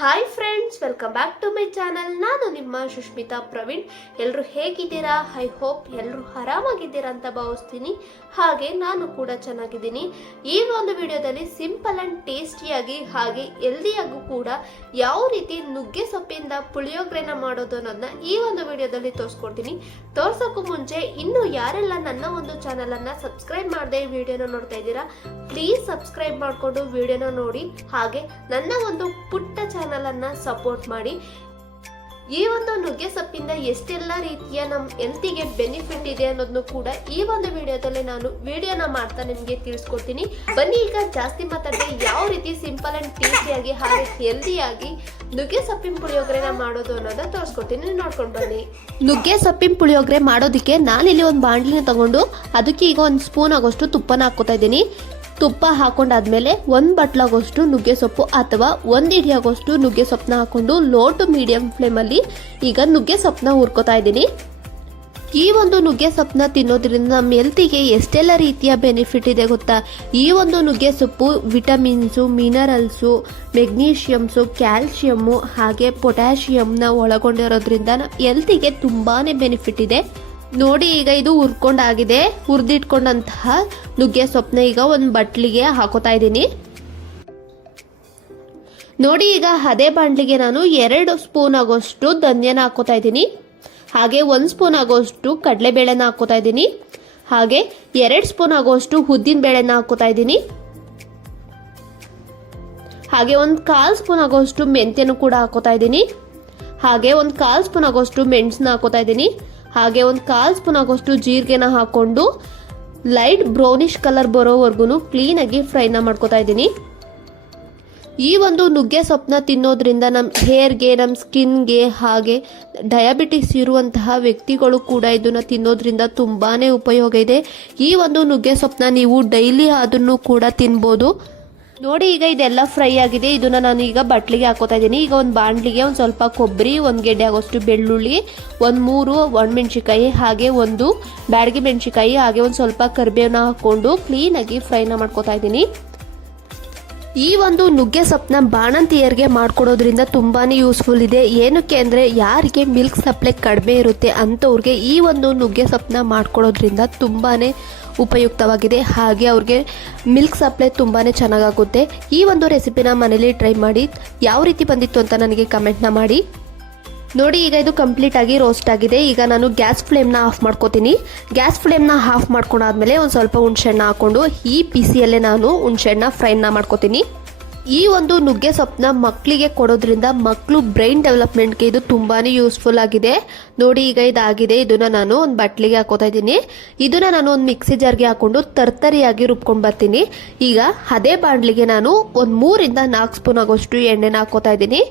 Hi friends, welcome back to my channel. ನಾನು ನಿಮ್ಮ ಸುಷ್ಮಿತಾ ಪ್ರವೀಣ್. ಎಲ್ಲರೂ ಹೇಗಿದ್ದೀರಾ? ಐ ಹೋಪ್ ಎಲ್ಲರೂ ಆರಾಮಾಗಿದ್ದೀರಾ ಅಂತ ಭಾವಿಸ್ತೀನಿ. ಹಾಗೆ ನಾನು ಕೂಡ ಚೆನ್ನಾಗಿದ್ದೀನಿ. ಈ ಒಂದು ವಿಡಿಯೋದಲ್ಲಿ ಸಿಂಪಲ್ ಆ್ಯಂಡ್ ಟೇಸ್ಟಿಯಾಗಿ ಹಾಗೆ ಹೆಲ್ದಿಯಾಗೂ ಕೂಡ ಯಾವ ರೀತಿ ನುಗ್ಗೆ ಸೊಪ್ಪಿಂದ ಪುಳಿಯೋಗರೆನ ಮಾಡೋದು ಅನ್ನೋದನ್ನ ಈ ಒಂದು ವಿಡಿಯೋದಲ್ಲಿ ತೋರಿಸ್ಕೊಡ್ತೀನಿ. ತೋರ್ಸೋಕ್ಕೂ ಮುಂಚೆ ಇನ್ನೂ ಯಾರೆಲ್ಲ ನನ್ನ ಒಂದು ಚಾನಲನ್ನು ಸಬ್ಸ್ಕ್ರೈಬ್ ಮಾಡದೆ ವಿಡಿಯೋನ ನೋಡ್ತಾ ಇದ್ದೀರಾ, ಪ್ಲೀಸ್ ಸಬ್ಸ್ಕ್ರೈಬ್ ಮಾಡಿಕೊಂಡು ವಿಡಿಯೋನ ನೋಡಿ. ಹಾಗೆ ನನ್ನ ಒಂದು ಪುಟ್ಟ ಚಾನಲ್ ಅನ್ನ ಸಪೋರ್ಟ್ ಮಾಡಿ. ಈ ಒಂದು ನುಗ್ಗೆ ಸೊಪ್ಪಿಂದ ಎಷ್ಟೆಲ್ಲ ರೀತಿಯ ನಮ್ಮ ಹೆಲ್ತಿಗೆ ಬೆನಿಫಿಟ್ ಇದೆ ಅನ್ನೋದನ್ನು ಕೂಡ ಈ ಒಂದು ವಿಡಿಯೋದಲ್ಲಿ ನಾನು ವಿಡಿಯೋನ ಮಾಡ್ತಾ ನಿಮಗೆ ತಿಳಿಸ್ಕೊಡ್ತೀನಿ. ಬನ್ನಿ, ಈಗ ಜಾಸ್ತಿ ಮಾತಾಡದೆ ಯಾವ ರೀತಿ ಸಿಂಪಲ್ ಅಂಡ್ ಟೇಸ್ಟಿಯಾಗಿ ಹಾಗೆ ಹೆಲ್ದಿಯಾಗಿ ನುಗ್ಗೆ ಸೊಪ್ಪಿನ ಪುಳಿಯೋಗರೆನ ಮಾಡೋದು ಅನ್ನೋದ ತೋರಿಸ್ಕೊಡ್ತೀನಿ, ನೋಡ್ಕೊಂಡು ಬನ್ನಿ. ನುಗ್ಗೆ ಸೊಪ್ಪಿನ ಪುಳಿಯೋಗರೆ ಮಾಡೋದಕ್ಕೆ ನಾನಿಲ್ಲಿ ಒಂದು ಬಾಣಲಿನ ತಗೊಂಡು ಅದಕ್ಕೆ ಈಗ ಒಂದು ಸ್ಪೂನ್ ಆಗೋಷ್ಟು ತುಪ್ಪನ ಹಾಕೋತಾ ಇದ್ದೀನಿ. ತುಪ್ಪ ಹಾಕೊಂಡಾದ್ಮೇಲೆ ಒಂದು ಬಟ್ಲಾಗೋಷ್ಟು ನುಗ್ಗೆ ಸೊಪ್ಪು ಅಥವಾ ಒಂದು ಹಿಡಿಯಾಗೋಷ್ಟು ನುಗ್ಗೆ ಸೊಪ್ಪನ್ನ ಹಾಕೊಂಡು ಲೋ ಟು ಮೀಡಿಯಂ ಫ್ಲೇಮಲ್ಲಿ ಈಗ ನುಗ್ಗೆ ಸೊಪ್ಪನ್ನ ಹುರ್ಕೋತಾ ಇದ್ದೀನಿ. ಈ ಒಂದು ನುಗ್ಗೆ ಸೊಪ್ಪನ್ನ ತಿನ್ನೋದ್ರಿಂದ ನಮ್ಮ ಹೆಲ್ತಿಗೆ ಎಷ್ಟೆಲ್ಲ ರೀತಿಯ ಬೆನಿಫಿಟ್ ಇದೆ ಗೊತ್ತಾ? ಈ ಒಂದು ನುಗ್ಗೆ ಸೊಪ್ಪು ವಿಟಮಿನ್ಸು, ಮಿನರಲ್ಸು, ಮೆಗ್ನೀಷಿಯಮ್ಸು, ಕ್ಯಾಲ್ಶಿಯಮ್ಮು ಹಾಗೆ ಪೊಟ್ಯಾಷಿಯಮ್ನ ಒಳಗೊಂಡಿರೋದ್ರಿಂದ ಹೆಲ್ತಿಗೆ ತುಂಬಾ ಬೆನಿಫಿಟ್ ಇದೆ. ನೋಡಿ, ಈಗ ಇದು ಹುರ್ಕೊಂಡಾಗಿದೆ. ಹುರಿದಿಟ್ಕೊಂಡಂತಹ ನುಗ್ಗೆ ಸೊಪ್ಪನ್ನ ಈಗ ಒಂದು ಬಟ್ಲಿಗೆ ಹಾಕೋತಾ ಇದ್ದೀನಿ. ನೋಡಿ, ಈಗ ಅದೇ ಬಾಣಲಿಗೆ ನಾನು 2 ಸ್ಪೂನ್ ಆಗೋಷ್ಟು ಧನ್ಯನ ಹಾಕೋತಾ ಇದ್ದೀನಿ. ಹಾಗೆ 1 ಸ್ಪೂನ್ ಆಗೋಷ್ಟು ಕಡಲೆಬೇಳೆನ ಹಾಕೋತಾ ಇದ್ದೀನಿ. ಹಾಗೆ 2 ಸ್ಪೂನ್ ಆಗೋಷ್ಟು ಉದ್ದಿನ ಬೇಳೆನ ಹಾಕೋತಾ ಇದ್ದೀನಿ. ಹಾಗೆ 1/4 ಸ್ಪೂನ್ ಆಗೋಷ್ಟು ಮೆಂತ್ಯನೂ ಕೂಡ ಹಾಕೋತಾ ಇದ್ದೀನಿ. ಹಾಗೆ 1/4 ಸ್ಪೂನ್ ಆಗೋಷ್ಟು ಮೆಣಸನ್ನ ಹಾಕೋತಾ ಇದ್ದೀನಿ. ಹಾಗೆ 1/4 ಸ್ಪೂನ್ ಆಗೋಷ್ಟು ಜೀರಿಗೆನ ಹಾಕೊಂಡು ಲೈಟ್ ಬ್ರೌನಿಶ್ ಕಲರ್ ಬರೋವರೆಗೂ ಕ್ಲೀನಾಗಿ ಫ್ರೈನ ಮಾಡ್ಕೋತಾ ಇದ್ದೀನಿ. ಈ ಒಂದು ನುಗ್ಗೆ ಸೊಪ್ಪನ್ನ ತಿನ್ನೋದ್ರಿಂದ ನಮ್ಮ ಹೇರ್ಗೆ, ನಮ್ಮ ಸ್ಕಿನ್ಗೆ ಹಾಗೆ ಡಯಾಬಿಟಿಸ್ ಇರುವಂತಹ ವ್ಯಕ್ತಿಗಳು ಕೂಡ ಇದನ್ನು ತಿನ್ನೋದ್ರಿಂದ ತುಂಬಾ ಉಪಯೋಗ ಇದೆ. ಈ ಒಂದು ನುಗ್ಗೆ ಸೊಪ್ಪನ್ನ ನೀವು ಡೈಲಿ ಅದನ್ನು ಕೂಡ ತಿನ್ಬೋದು. ನೋಡಿ, ಈಗ ಇದೆಲ್ಲ ಫ್ರೈ ಆಗಿದೆ. ಇದನ್ನ ನಾನು ಈಗ ಬಟ್ಲಿಗೆ ಹಾಕೋತಾ ಇದ್ದೀನಿ. ಈಗ ಒಂದು ಬಾಣಲಿಗೆ ಒಂದು ಸ್ವಲ್ಪ ಕೊಬ್ಬರಿ, 1 ಗೆಡ್ಡೆ ಆಗೋಷ್ಟು ಬೆಳ್ಳುಳ್ಳಿ, 3 ಒಣಮೆಣಸಿಕಾಯಿ ಹಾಗೆ 1 ಬ್ಯಾಡಗಿ ಮೆಣಸಿಕಾಯಿ ಹಾಗೆ ಒಂದು ಸ್ವಲ್ಪ ಕರಿಬೇವನ್ನ ಹಾಕೊಂಡು ಕ್ಲೀನಾಗಿ ಫ್ರೈನ ಮಾಡ್ಕೋತಾ ಇದ್ದೀನಿ. ಈ ಒಂದು ನುಗ್ಗೆ ಸೊಪ್ಪನ್ನ ಬಾಣಂತಿಯರಿಗೆ ಮಾಡ್ಕೊಡೋದ್ರಿಂದ ತುಂಬಾ ಯೂಸ್ಫುಲ್ ಇದೆ. ಏನಕ್ಕೆ ಅಂದರೆ, ಯಾರಿಗೆ ಮಿಲ್ಕ್ ಸಪ್ಲೈ ಕಡಿಮೆ ಇರುತ್ತೆ ಅಂಥವ್ರಿಗೆ ಈ ಒಂದು ನುಗ್ಗೆ ಸೊಪ್ಪನ್ನ ಮಾಡ್ಕೊಡೋದ್ರಿಂದ ತುಂಬಾ ಉಪಯುಕ್ತವಾಗಿದೆ. ಹಾಗೆ ಅವ್ರಿಗೆ ಮಿಲ್ಕ್ ಸಪ್ಲೈ ತುಂಬಾ ಚೆನ್ನಾಗಾಗುತ್ತೆ. ಈ ಒಂದು ರೆಸಿಪಿನ ಮನೇಲಿ ಟ್ರೈ ಮಾಡಿ ಯಾವ ರೀತಿ ಬಂದಿತ್ತು ಅಂತ ನನಗೆ ಕಮೆಂಟ್ನ ಮಾಡಿ. ನೋಡಿ, ಈಗ ಇದು ಕಂಪ್ಲೀಟ್ ಆಗಿ ರೋಸ್ಟ್ ಆಗಿದೆ. ಈಗ ನಾನು ಗ್ಯಾಸ್ ಫ್ಲೇಮ್ನ ಆಫ್ ಮಾಡ್ಕೋತೀನಿ. ಗ್ಯಾಸ್ ಫ್ಲೇಮ್ನ ಆಫ್ ಮಾಡ್ಕೊಂಡಾದ್ಮೇಲೆ ಒಂದು ಸ್ವಲ್ಪ ಹುಣಸೆಹಣ್ಣು ಹಾಕೊಂಡು ಈ ಬಿಸಿಯಲ್ಲೇ ನಾನು ಹುಣಸೆಹಣ್ಣ ಫ್ರೈನ ಮಾಡ್ಕೋತೀನಿ. ಈ ಒಂದು ನುಗ್ಗೆ ಸೊಪ್ಪನ್ನ ಮಕ್ಕಳಿಗೆ ಕೊಡೋದ್ರಿಂದ ಮಕ್ಕಳು ಬ್ರೈನ್ ಡೆವಲಪ್ಮೆಂಟ್ಗೆ ಇದು ತುಂಬಾ ಯೂಸ್ಫುಲ್ ಆಗಿದೆ. ನೋಡಿ, ಈಗ ಇದಾಗಿದೆ. ಇದನ್ನ ನಾನು ಒಂದು ಬಟ್ಲಿಗೆ ಹಾಕೋತಾ ಇದ್ದೀನಿ. ಇದನ್ನ ನಾನು ಒಂದು ಮಿಕ್ಸಿ ಜಾರ್ಗೆ ಹಾಕೊಂಡು ತರ್ತರಿಯಾಗಿ ರುಬ್ಕೊಂಡು ಬರ್ತೀನಿ. ಈಗ ಅದೇ ಬಾಣಲಿಗೆ ನಾನು ಒಂದು 3 ಇಂದ 4 ಸ್ಪೂನ್ ಆಗೋಷ್ಟು ಎಣ್ಣೆನ ಹಾಕೋತಾ ಇದ್ದೀನಿ.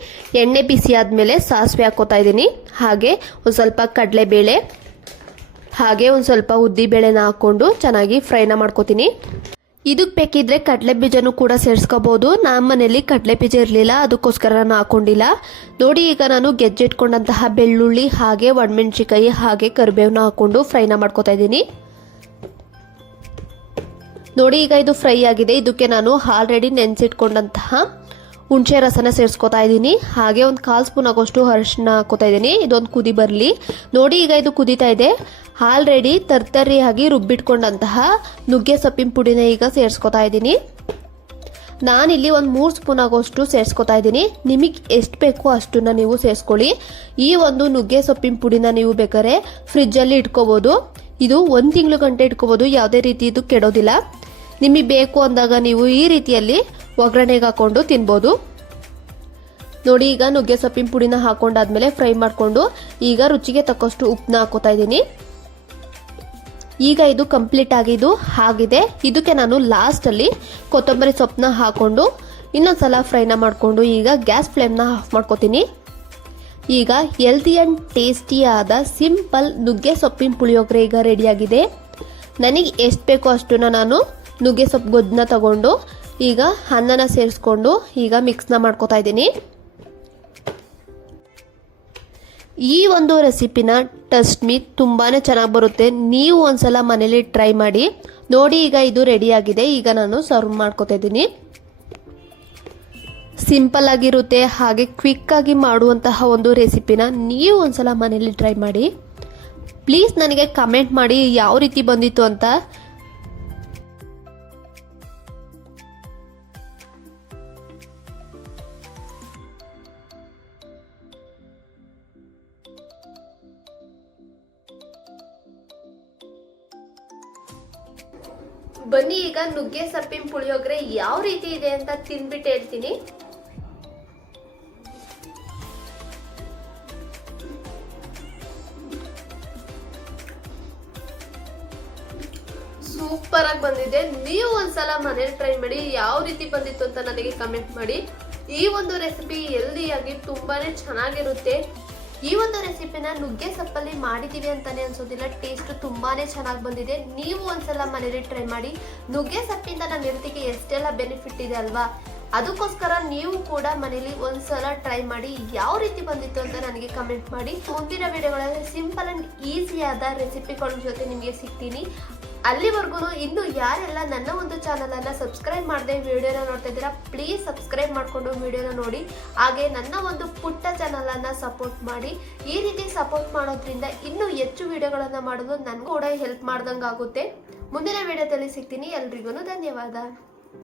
ಎಣ್ಣೆ ಬಿಸಿ ಆದಮೇಲೆ ಸಾಸಿವೆ ಹಾಕೋತಾ ಇದ್ದೀನಿ. ಹಾಗೆ ಒಂದು ಸ್ವಲ್ಪ ಕಡಲೆಬೇಳೆ ಹಾಗೆ ಒಂದು ಸ್ವಲ್ಪ ಉದ್ದಿಬೇಳೆನ ಹಾಕೊಂಡು ಚೆನ್ನಾಗಿ ಫ್ರೈನ ಮಾಡ್ಕೋತೀನಿ. ಇದಕ್ಕೆ ಬೇಕಿದ್ರೆ ಕಡಲೆ ಬೀಜನೂ ಕೂಡ ಸೇರಿಸ್ಕೋಬಹುದು. ನಮ್ಮ ಮನೇಲಿ ಕಡಲೆ ಬೀಜ ಇರಲಿಲ್ಲ, ಅದಕ್ಕೋಸ್ಕರ ನಾನು ಹಾಕೊಂಡಿಲ್ಲ. ನೋಡಿ, ಈಗ ನಾನು ಗೆಜ್ಜೆಟ್ಕೊಂಡಂತಹ ಬೆಳ್ಳುಳ್ಳಿ ಹಾಗೆ ಒಣಮೆಣಸಿಕಾಯಿ ಹಾಗೆ ಕರಿಬೇವನ್ನ ಹಾಕೊಂಡು ಫ್ರೈನ ಮಾಡ್ಕೋತಾ ಇದ್ದೀನಿ. ನೋಡಿ, ಈಗ ಇದು ಫ್ರೈ ಆಗಿದೆ. ಇದಕ್ಕೆ ನಾನು ಆಲ್ರೆಡಿ ನೆನೆಸಿಟ್ಕೊಂಡಂತಹ ಹುಣಸೆ ರಸನ ಸೇರಿಸ್ಕೊತಾ ಇದ್ದೀನಿ. ಹಾಗೆ 1/4 ಸ್ಪೂನ್ ಆಗೋಷ್ಟು ಅರಿಶಿನ ಹಾಕೋತಾ ಇದ್ದೀನಿ. ಇದೊಂದು ಕುದಿ ಬರಲಿ. ನೋಡಿ, ಈಗ ಇದು ಕುದೀತಾ ಇದೆ. ಆಲ್ರೆಡಿ ತರ್ತರಿಯಾಗಿ ರುಬ್ಬಿಟ್ಕೊಂಡಂತಹ ನುಗ್ಗೆ ಸೊಪ್ಪಿನ ಪುಡಿನ ಈಗ ಸೇರಿಸ್ಕೊತಾ ಇದ್ದೀನಿ. ನಾನಿಲ್ಲಿ ಒಂದು 3 ಸ್ಪೂನ್ ಆಗೋಷ್ಟು ಸೇರಿಸ್ಕೊತಾ ಇದ್ದೀನಿ. ನಿಮಗೆ ಎಷ್ಟು ಬೇಕೋ ಅಷ್ಟನ್ನ ನೀವು ಸೇರಿಸ್ಕೊಳ್ಳಿ. ಈ ಒಂದು ನುಗ್ಗೆ ಸೊಪ್ಪಿನ ಪುಡಿನ ನೀವು ಬೇಕಾದ್ರೆ ಫ್ರಿಜ್ಜಲ್ಲಿ ಇಟ್ಕೋಬೋದು. ಇದು 1 ತಿಂಗಳು ಗಂಟೆ ಇಟ್ಕೋಬೋದು. ಯಾವುದೇ ರೀತಿ ಇದು ಕೆಡೋದಿಲ್ಲ. ನಿಮಗೆ ಬೇಕು ಅಂದಾಗ ನೀವು ಈ ರೀತಿಯಲ್ಲಿ ಒಗ್ಗರಣೆಗೆ ಹಾಕೊಂಡು ತಿನ್ಬೋದು. ನೋಡಿ, ಈಗ ನುಗ್ಗೆ ಸೊಪ್ಪಿನ ಪುಡಿನ ಹಾಕೊಂಡಾದ್ಮೇಲೆ ಫ್ರೈ ಮಾಡಿಕೊಂಡು ಈಗ ರುಚಿಗೆ ತಕ್ಕಷ್ಟು ಉಪ್ಪನ್ನ ಹಾಕೋತಾ ಇದ್ದೀನಿ. ಈಗ ಇದು ಕಂಪ್ಲೀಟ್ ಆಗಿದೆ. ಇದಕ್ಕೆ ನಾನು ಲಾಸ್ಟಲ್ಲಿ ಕೊತ್ತಂಬರಿ ಸೊಪ್ಪನ್ನ ಹಾಕೊಂಡು ಇನ್ನೊಂದ್ಸಲ ಫ್ರೈನ ಮಾಡಿಕೊಂಡು ಈಗ ಗ್ಯಾಸ್ ಫ್ಲೇಮ್ನ ಆಫ್ ಮಾಡ್ಕೋತೀನಿ. ಈಗ ಹೆಲ್ದಿ ಆ್ಯಂಡ್ ಟೇಸ್ಟಿಯಾದ ಸಿಂಪಲ್ ನುಗ್ಗೆ ಸೊಪ್ಪಿನ ಪುಳಿಯೋಗರೆ ಈಗ ರೆಡಿಯಾಗಿದೆ. ನನಗೆ ಎಷ್ಟು ಬೇಕೋ ಅಷ್ಟನ್ನ ನಾನು ನುಗ್ಗೆ ಸೊಪ್ಪು ಗೊಜ್ಜನ್ನ ತಗೊಂಡು ಈಗ ಅನ್ನನ ಸೇರಿಸ್ಕೊಂಡು ಈಗ ಮಿಕ್ಸ್ನ ಮಾಡ್ಕೋತಾ ಇದ್ದೀನಿ. ಈ ಒಂದು ರೆಸಿಪಿನ ಟೆಸ್ಟ್ ಮೀ ತುಂಬಾ ಚೆನ್ನಾಗಿ ಬರುತ್ತೆ. ನೀವು ಒಂದ್ಸಲ ಮನೇಲಿ ಟ್ರೈ ಮಾಡಿ ನೋಡಿ. ಈಗ ಇದು ರೆಡಿ ಆಗಿದೆ. ಈಗ ನಾನು ಸರ್ವ್ ಮಾಡ್ಕೋತಾ ಇದ್ದೀನಿ. ಸಿಂಪಲ್ ಆಗಿರುತ್ತೆ ಹಾಗೆ ಕ್ವಿಕ್ ಆಗಿ ಮಾಡುವಂತಹ ಒಂದು ರೆಸಿಪಿನ ನೀವು ಒಂದ್ಸಲ ಮನೇಲಿ ಟ್ರೈ ಮಾಡಿ. ಪ್ಲೀಸ್ ನನಗೆ ಕಮೆಂಟ್ ಮಾಡಿ ಯಾವ ರೀತಿ ಬಂದಿತ್ತು ಅಂತ. ಬನ್ನಿ ಈಗ ನುಗ್ಗೆ ಸೊಪ್ಪಿನ ಪುಳಿಯೋಗರೆ ಯಾವ ರೀತಿ ಇದೆ ಅಂತ ತಿಂದ್ಬಿಟ್ಟು ಹೇಳ್ತೀನಿ. ಸೂಪರ್ ಆಗಿ ಬಂದಿದೆ. ನೀವು ಒಂದ್ಸಲ ಮನೇಲಿ ಟ್ರೈ ಮಾಡಿ ಯಾವ ರೀತಿ ಬಂದಿತ್ತು ಅಂತ ನನಗೆ ಕಮೆಂಟ್ ಮಾಡಿ. ಈ ಒಂದು ರೆಸಿಪಿ ಹೆಲ್ದಿಯಾಗಿ ತುಂಬಾನೇ ಚೆನ್ನಾಗಿರುತ್ತೆ. ಈ ಒಂದು ರೆಸಿಪಿನ ನುಗ್ಗೆ ಸೊಪ್ಪಲ್ಲಿ ಮಾಡಿದೀವಿ ಅಂತಾನೆ ಅನ್ಸೋದಿಲ್ಲ, ಟೇಸ್ಟ್ ತುಂಬಾನೇ ಚೆನ್ನಾಗಿ ಬಂದಿದೆ. ನೀವು ಒಂದ್ಸಲ ಮನೇಲಿ ಟ್ರೈ ಮಾಡಿ. ನುಗ್ಗೆ ಸೊಪ್ಪಿಂದ ನಮ್ಮ ಹೆಲ್ತಿಗೆ ಎಷ್ಟೆಲ್ಲ ಬೆನಿಫಿಟ್ ಇದೆ ಅಲ್ವಾ, ಅದಕ್ಕೋಸ್ಕರ ನೀವು ಕೂಡ ಮನೇಲಿ ಒಂದ್ಸಲ ಟ್ರೈ ಮಾಡಿ ಯಾವ ರೀತಿ ಬಂದಿತ್ತು ಅಂತ ನನಗೆ ಕಮೆಂಟ್ ಮಾಡಿ. ಮುಂದಿನ ವಿಡಿಯೋಗಳಲ್ಲಿ ಸಿಂಪಲ್ ಅಂಡ್ ಈಸಿಯಾದ ರೆಸಿಪಿಗಳ ಜೊತೆ ನಿಮಗೆ ಸಿಗ್ತೀನಿ. ಅಲ್ಲಿವರೆಗೂ ಇನ್ನು ಯಾರೆಲ್ಲ ನನ್ನ ಒಂದು ಚಾನಲ್ ಅನ್ನ ಸಬ್ಸ್ಕ್ರೈಬ್ ಮಾಡದೆ ವಿಡಿಯೋನ ನೋಡ್ತಾ ಇದ್ದೀರಾ, ಪ್ಲೀಸ್ ಸಬ್ಸ್ಕ್ರೈಬ್ ಮಾಡಿಕೊಂಡು ವಿಡಿಯೋನ ನೋಡಿ. ಹಾಗೆ ನನ್ನ ಒಂದು ಪುಟ್ಟ ಚಾನಲ್ ಅನ್ನ ಸಪೋರ್ಟ್ ಮಾಡಿ. ಈ ರೀತಿ ಸಪೋರ್ಟ್ ಮಾಡೋದ್ರಿಂದ ಇನ್ನೂ ಹೆಚ್ಚು ವಿಡಿಯೋಗಳನ್ನ ಮಾಡಲು ನನಗೂ ಕೂಡ ಹೆಲ್ಪ್ ಮಾಡ್ದಂಗೆ ಆಗುತ್ತೆ. ಮುಂದಿನ ವಿಡಿಯೋದಲ್ಲಿ ಸಿಗ್ತೀನಿ. ಎಲ್ರಿಗೂ ಧನ್ಯವಾದ.